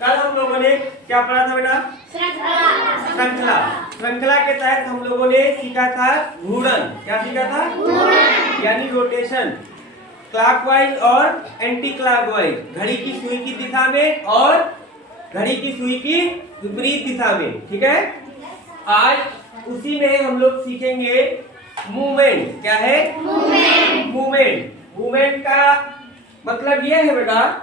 कल हम लोगों ने क्या पढ़ा था बेटा? श्रृंखला। श्रृंखला के तहत हम लोगों ने सीखा था घूर्णन। क्या सीखा था? घूर्णन यानी रोटेशन, क्लॉकवाइज और एंटी क्लॉकवाइज, घड़ी की सुई की दिशा में और घड़ी की सुई की विपरीत दिशा में। ठीक है, आज उसी में हम लोग सीखेंगे मूवमेंट। क्या है? मूवमेंट। मूवमेंट का मतलब यह है बेटा,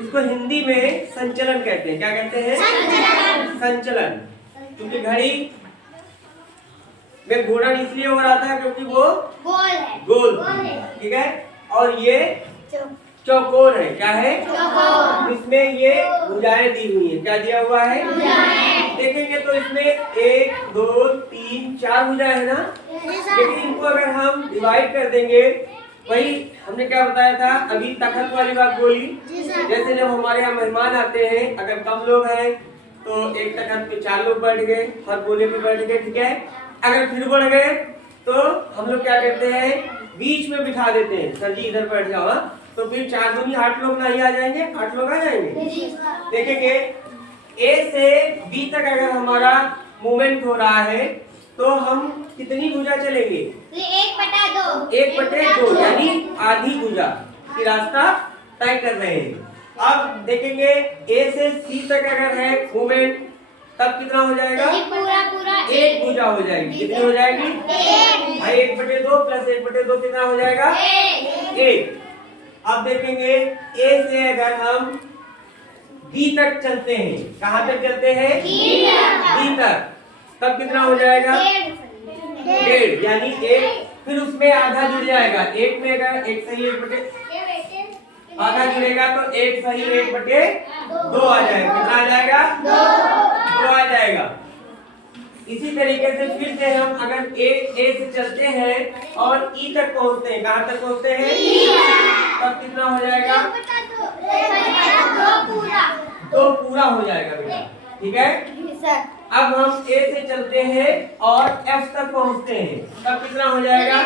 इसको हिंदी में संचलन कहते हैं। क्या कहते हैं? संचलन। क्योंकि घड़ी में घूर्णन इसलिए हो रहा था क्योंकि वो गोल है। ठीक है, और ये चौकोर है। क्या है? इसमें ये भुजाएं दी हुई है। क्या दिया हुआ है? देखेंगे तो इसमें 1 2 3 4 भुजाएं है ना, लेकिन इनको अगर हम डिवाइड कर देंगे, वही हमने क्या बताया था अभी, तखत वाली बात बोली। जैसे जब हमारे यहाँ मेहमान आते हैं, अगर कम लोग हैं तो एक तखत पे 4 लोग बैठ गए, हर कोने पे बैठ गए। ठीक है, अगर फिर बढ़ गए तो हम लोग क्या करते हैं, बीच में बिठा देते हैं, सर जी इधर बैठ जाओ। तो फिर 4 दूनी 8 लोग नहीं आ जाएंगे? 8 लोग आ जाएंगे। देखेंगे ए से बी तक अगर हमारा मूवमेंट हो रहा है तो हम कितनी भुजा चलेंगे? 1/2 यानी आधी भुजा की रास्ता तय कर रहे हैं। अब देखेंगे ए से सी तक अगर है मूवमेंट, तब कितना हो जाएगा? एक भुजा हो जाएगी। कितनी हो जाएगी? 1/2 प्लस 1/2 कितना हो जाएगा? 1। अब देखेंगे ए से अगर हम बी तक चलते हैं, कहाँ तक चलते हैं? बी तक, तब कितना हो जाएगा? 1.5 यानी 1, फिर उसमें आधा जुड़ जाएगा। एक में अगर 1 सही 1/2 आधा जुड़ेगा तो 1 सही 1/2 आ जाएगा। कितना आ जाएगा? 2 आ जाएगा। इसी तरीके से फिर से हम अगर ए से चलते हैं और ई तक पहुंचते हैं, कहाँ तक पहुंचते हैं? तब कितना हो जाएगा? 2 पूरा हो जाएगा बेटा। ठीक है, अब हम ए से चलते हैं और एफ तक पहुंचते हैं, तब कितना हो जाएगा?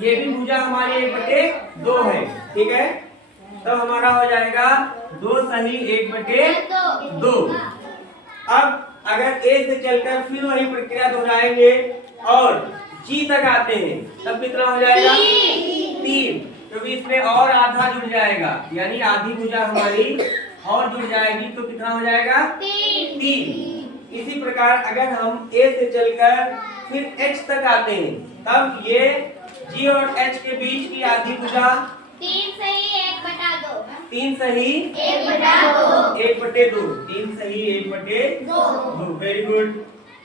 ये भी भुजा हमारी 1/2 है। ठीक है, तो हमारा हो जाएगा 2 सही 1/2। अब अगर ए से चलकर फिर वही प्रक्रिया दोहराएंगे और जी तक आते हैं, तब कितना हो जाएगा? 3, क्योंकि इसमें और आधा जुड़ जाएगा, यानी आधी भुजा हमारी और जुड़ जाएगी, तो कितना हो जाएगा? 3। इसी प्रकार अगर हम ए से चलकर फिर एच तक आते हैं, तब ये जी और एच के बीच की आधी भुजा 3 सही 1/2। 3 सही 1/2। 3 सही 1/2। Very good.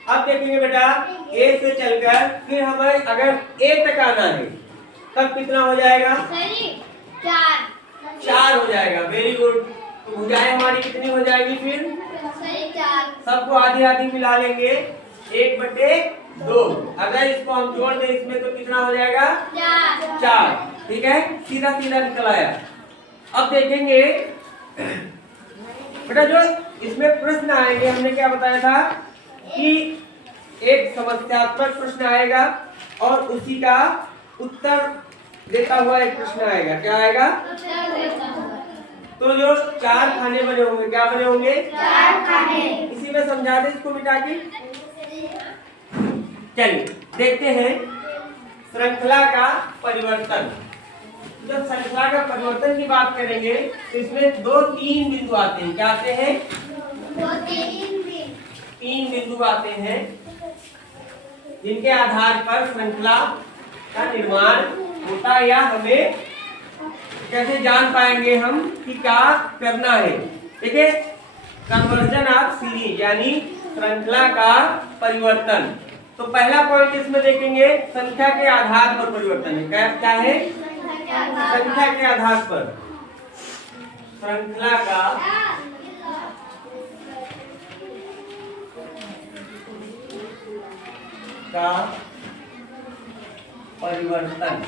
अब देखेंगे बेटा, ए से चलकर फिर हमें अगर ए तक आना है, तब कितना हो जाएगा? 4 हो जाएगा। Very good. तो भुजाएं हमारी कितनी हो जाएगी फिर? 4। सबको आधी आधी मिला लेंगे, 1/2। अगर इसको हम जोड़ दें इसमें तो कितना हो जाएगा? 4। ठीक है, सीधा सीधा निकल आया। अब देखेंगे बेटा, जो इसमें प्रश्न आएंगे, हमने क्या बताया था कि एक समस्यात्मक प्रश्न आएगा और उसी का उत्तर देता हुआ एक प्रश्न आएगा। क्या आएगा? तो जो 4 खाने बने होंगे, क्या बने होंगे? 4 खाने। इसी में समझा दे इसको मिटा के। चलिए देखते हैं श्रृंखला का परिवर्तन। जब श्रृंखला का परिवर्तन की बात करेंगे तो इसमें 2-3 बिंदु आते हैं। क्या आते हैं? 3 बिंदु आते हैं, जिनके आधार पर श्रृंखला का निर्माण होता है, या हमें कैसे जान पाएंगे हम कि क्या करना है। देखिए, कन्वर्जन ऑफ सीरीज यानी श्रृंखला का परिवर्तन। तो पहला पॉइंट इसमें देखेंगे, संख्या के आधार पर परिवर्तन है। क्या है? संख्या के आधार पर श्रृंखला का परिवर्तन।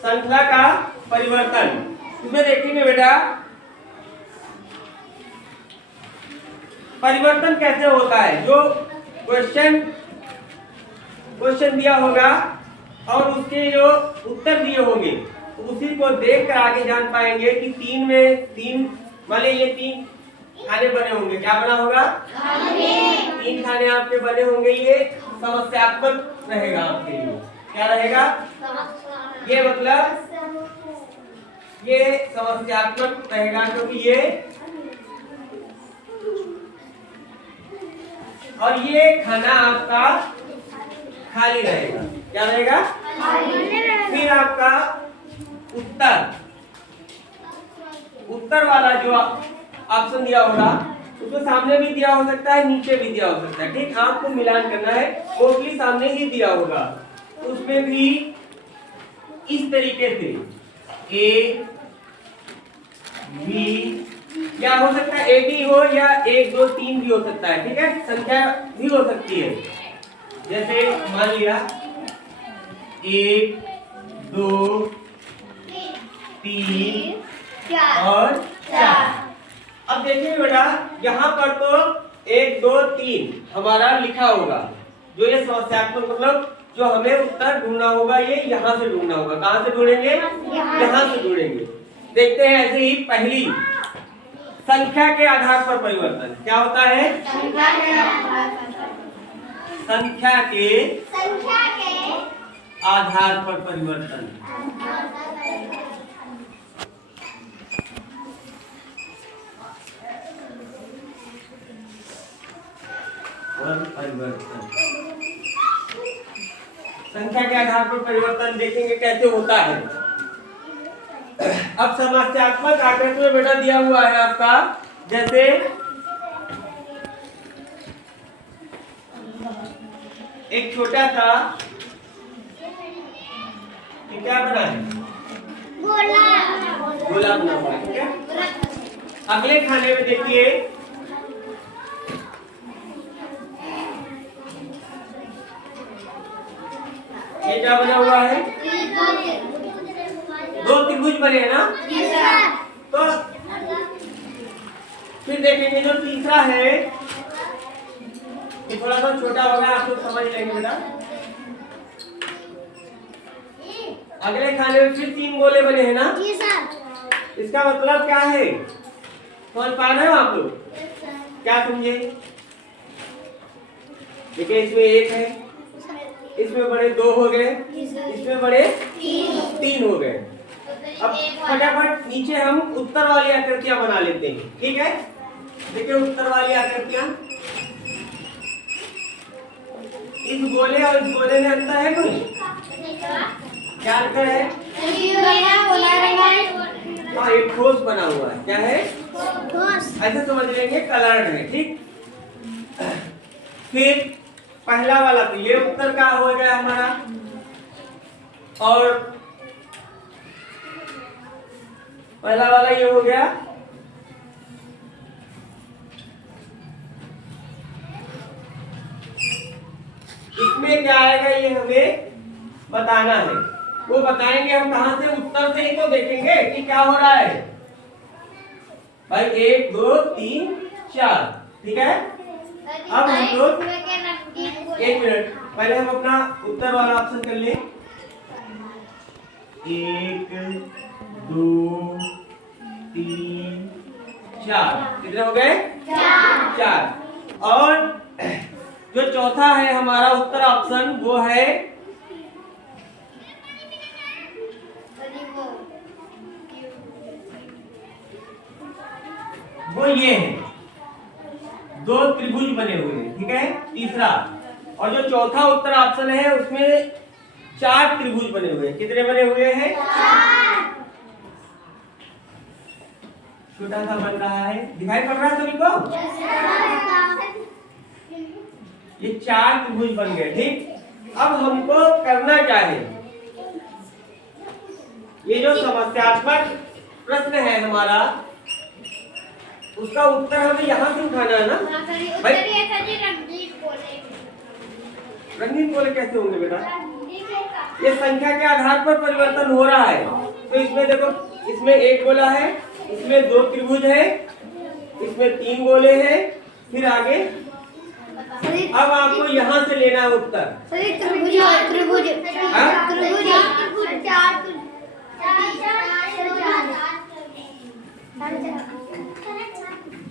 श्रृंखला का परिवर्तन इसमें देखेंगे बेटा, परिवर्तन कैसे होता है। जो क्वेश्चन दिया होगा और उसके जो उत्तर दिए होंगे उसी को देखकर आगे जान पाएंगे कि 3 में 3 मान लीजिए ये 3 खाने बने होंगे। क्या बना होगा? 3 खाने आपके बने होंगे। ये समस्यात्मक रहेगा आपके लिए। क्या रहेगा? ये मतलब ये समस्यात्मक रहेगा क्योंकि ये और ये खाना आपका खाली रहेगा। क्या रहेगा? फिर आपका उत्तर वाला जो ऑप्शन दिया होगा उसमें सामने भी दिया हो सकता है, नीचे भी दिया हो सकता है। ठीक, आपको मिलान करना है। मोस्टली सामने ही दिया होगा, उसमें भी इस तरीके से ए बी क्या हो सकता है, ए बी हो या 1 2 3 भी हो सकता है। ठीक है, संख्या भी हो सकती है। जैसे मान लिया 1 2 3 और 4। अब देखिए बेटा, यहाँ पर तो 1 2 3 हमारा लिखा होगा। जो ये समस्यात्मक मतलब जो हमें उत्तर ढूंढना होगा, ये यहाँ से ढूंढना होगा। कहाँ से ढूंढेंगे? यहाँ से ढूंढेंगे। देखते हैं ऐसे ही पहली संख्या के आधार पर परिवर्तन क्या होता है? संख्या के आधार पर परिवर्तन। संख्या के आधार पर परिवर्तन देखेंगे कैसे होता है। अब समस्यात्मक आकृति में बेटा दिया हुआ है आपका, जैसे एक छोटा सा क्या बना है? गोला बना हुआ है। ठीक है, अगले खाने में देखिए ये क्या बना हुआ है? 2 त्रिभुज बने हैं ना। तो फिर देखेंगे जो तीसरा है ये थोड़ा सा छोटा होगा, आप लोग समझ लेंगे बेटा। अगले खाने में फिर 3 गोले बने हैं ना। इसका मतलब क्या है, समझ पा रहे हो आप लोग? क्या समझे? देखिए इसमें 1 है, इसमें बड़े 2 हो गए, इसमें बड़े 3 हो गए। अब फटाफट नीचे हम उत्तर वाली आकृतियां बना लेते हैं। ठीक है, देखिए उत्तर वाली आकृतियां, इस गोले और इस गोले में अंतर है कोई? क्या अंतर है? हाँ, एक ठोस बना हुआ है। क्या है? ऐसे समझ लेंगे, कलर्ड है। ठीक, फिर पहला वाला तो ये उत्तर का हो गया हमारा, और पहला वाला ये हो गया। इसमें क्या आएगा ये हमें बताना है। वो बताएंगे हम कहां से, उत्तर से ही तो देखेंगे कि क्या हो रहा है भाई। 1 2 3 4। ठीक है, अब हम लोग 1 मिनट पहले हम अपना उत्तर वाला ऑप्शन कर ले। 1 2 3 4 कितने हो गए? 4। और जो चौथा है हमारा उत्तर ऑप्शन वो है वो ये है, 2 त्रिभुज बने हुए हैं। ठीक है, तीसरा। और जो चौथा उत्तर ऑप्शन है उसमें 4 त्रिभुज बने हुए हैं। कितने बने हुए हैं? 4। छोटा सा बन रहा है, दिखाई पड़ रहा है सभी को? ये 4 त्रिभुज बन गए। ठीक, अब हमको करना क्या है, ये जो समस्यात्मक प्रश्न है हमारा उसका उत्तर हमें यहाँ से उठाना है ना भाई। रंगीन गोले कैसे होंगे बेटा? ये संख्या के आधार पर परिवर्तन हो रहा है। तो इसमें देखो, इसमें 1 गोला है, इसमें 2 त्रिभुज है, इसमें 3 गोले हैं, फिर आगे। अब आपको यहाँ से लेना है उत्तर।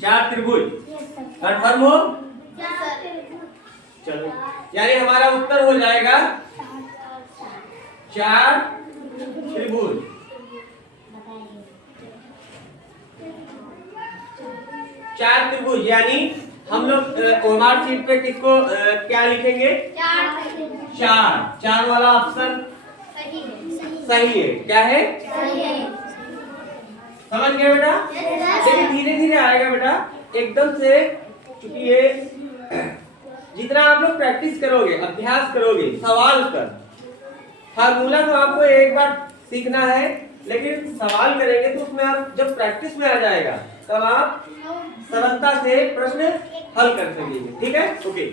4 त्रिभुज। कंफर्म हो? चलो, यानी हमारा उत्तर हो जाएगा 4 त्रिभुज। 4 त्रिभुज, यानी हम लोग ओएमआर शीट पे किसको क्या लिखेंगे? 4 वाला ऑप्शन सही है। क्या है? समझ गए बेटा? लेकिन धीरे धीरे आएगा बेटा, एकदम से, क्योंकि ये जितना आप लोग प्रैक्टिस करोगे, अभ्यास करोगे, सवाल कर, फार्मूला तो आपको एक बार सीखना है, लेकिन सवाल करेंगे तो उसमें आप जब प्रैक्टिस में आ जाएगा तब आप सरलता से प्रश्न हल कर सकेंगे। ठीक है? ओके।